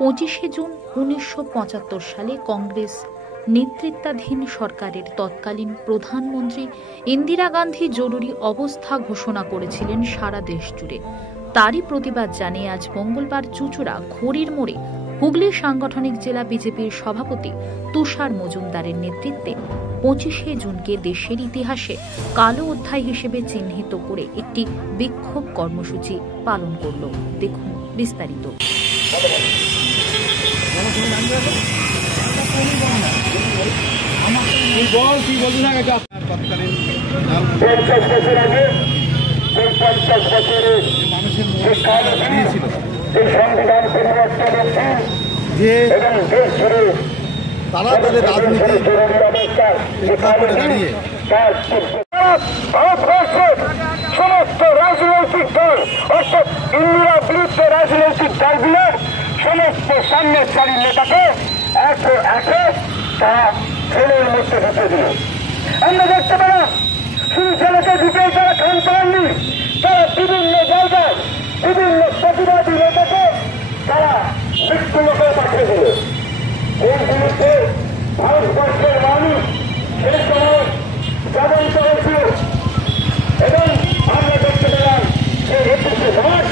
25শে June 1975 সালে কংগ্রেস নেতৃত্বাধীন সরকারের তৎকালীন প্রধানমন্ত্রী ইন্দিরা গান্ধী জরুরি অবস্থা ঘোষণা করেছিলেন সারা দেশ জুড়ে। তারই প্রতিবাদ জানিয়ে আজ মঙ্গলবার চুঁচুড়া ঘড়ির মোড়ে হুগলি সাংগঠনিক জেলা বিজেপির সভাপতি তুষার মজুমদারের নেতৃত্বে 25শে জুনকে দেশের ইতিহাসে কালো অধ্যায় হিসেবে চিহ্নিত করে একটি বিক্ষোভ কর্মসূচি পালন করল। দেখুন বিস্তারিত। তারা তাদের রাজনীতি প্রেক্ষাপটে দাঁড়িয়ে ভারতবর্ষের সমস্ত রাজনৈতিক দল অর্থাৎ ইন্দিরা বিরুদ্ধে রাজনৈতিক দলগুলোর সমস্ত সামনের সারির নেতাকে একে একে তারা ছেলের মধ্যে ঢুকে দিল। আমরা দেখতে পেলাম শুধু ছেলেকে ঢুকে তারা খান পাননি, তারা বিভিন্ন জায়গায় বিভিন্ন প্রতিবাদী নেতাকে তারা মৃত্যু লোকে পাঠিয়ে দিল। এই বিরুদ্ধে ভারতবর্ষের মানুষ সেই সময় জাগরিত হয়েছিল এবং আমরা দেখতে পেলাম যে 21শে মার্চ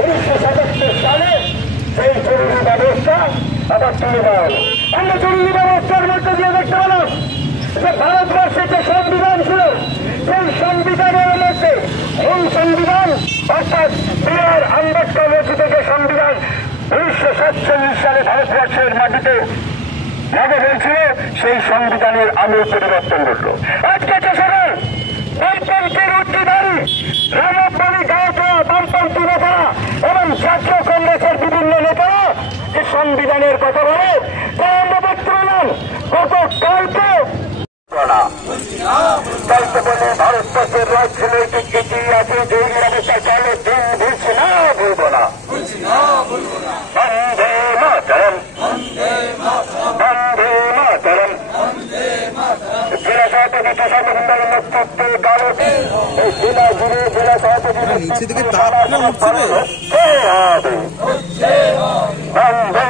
1977 সালে সেই জরুরি ব্যবস্থা আবার তুলে দেওয়া হল। আমরা জরুরি ব্যবস্থার মধ্যে দিয়ে দেখতে পেলাম যে ভারতবর্ষের যে সংবিধান ছিল সেই সংবিধানের মধ্যে এই সংবিধান অর্থাৎ বি.আর. আম্বেদকর রচিত যে সংবিধান 1947 সালে ভারতবর্ষের মাটিতে লাগে হয়েছিল সেই সংবিধানের আমল পরিবর্তন করল। আজকে দেশের বামপন্থীর উদ্যোগী রামপন্থী গায়করা, বামপন্থী নেতারা এবং জাতীয় কংগ্রেসের বিভিন্ন নেতারা যে সংবিধানের কথা বলে তা আমরা দেখতে পেলাম গতকালকে বলে ভারতবর্ষের রাজনৈতিক ইতিহাসে যে অবস্থা চলে দিন ভুলছে না, ভুলব না। বন্দে মাতরম, বন্দে মাতরম। জেলা সভাপতি তুষার মজুমদারের নেতৃত্বে গাড়ি জেলা জুড়ে জেলা সভাপতি নিচে থেকে তাপ না উঠছে বন্দে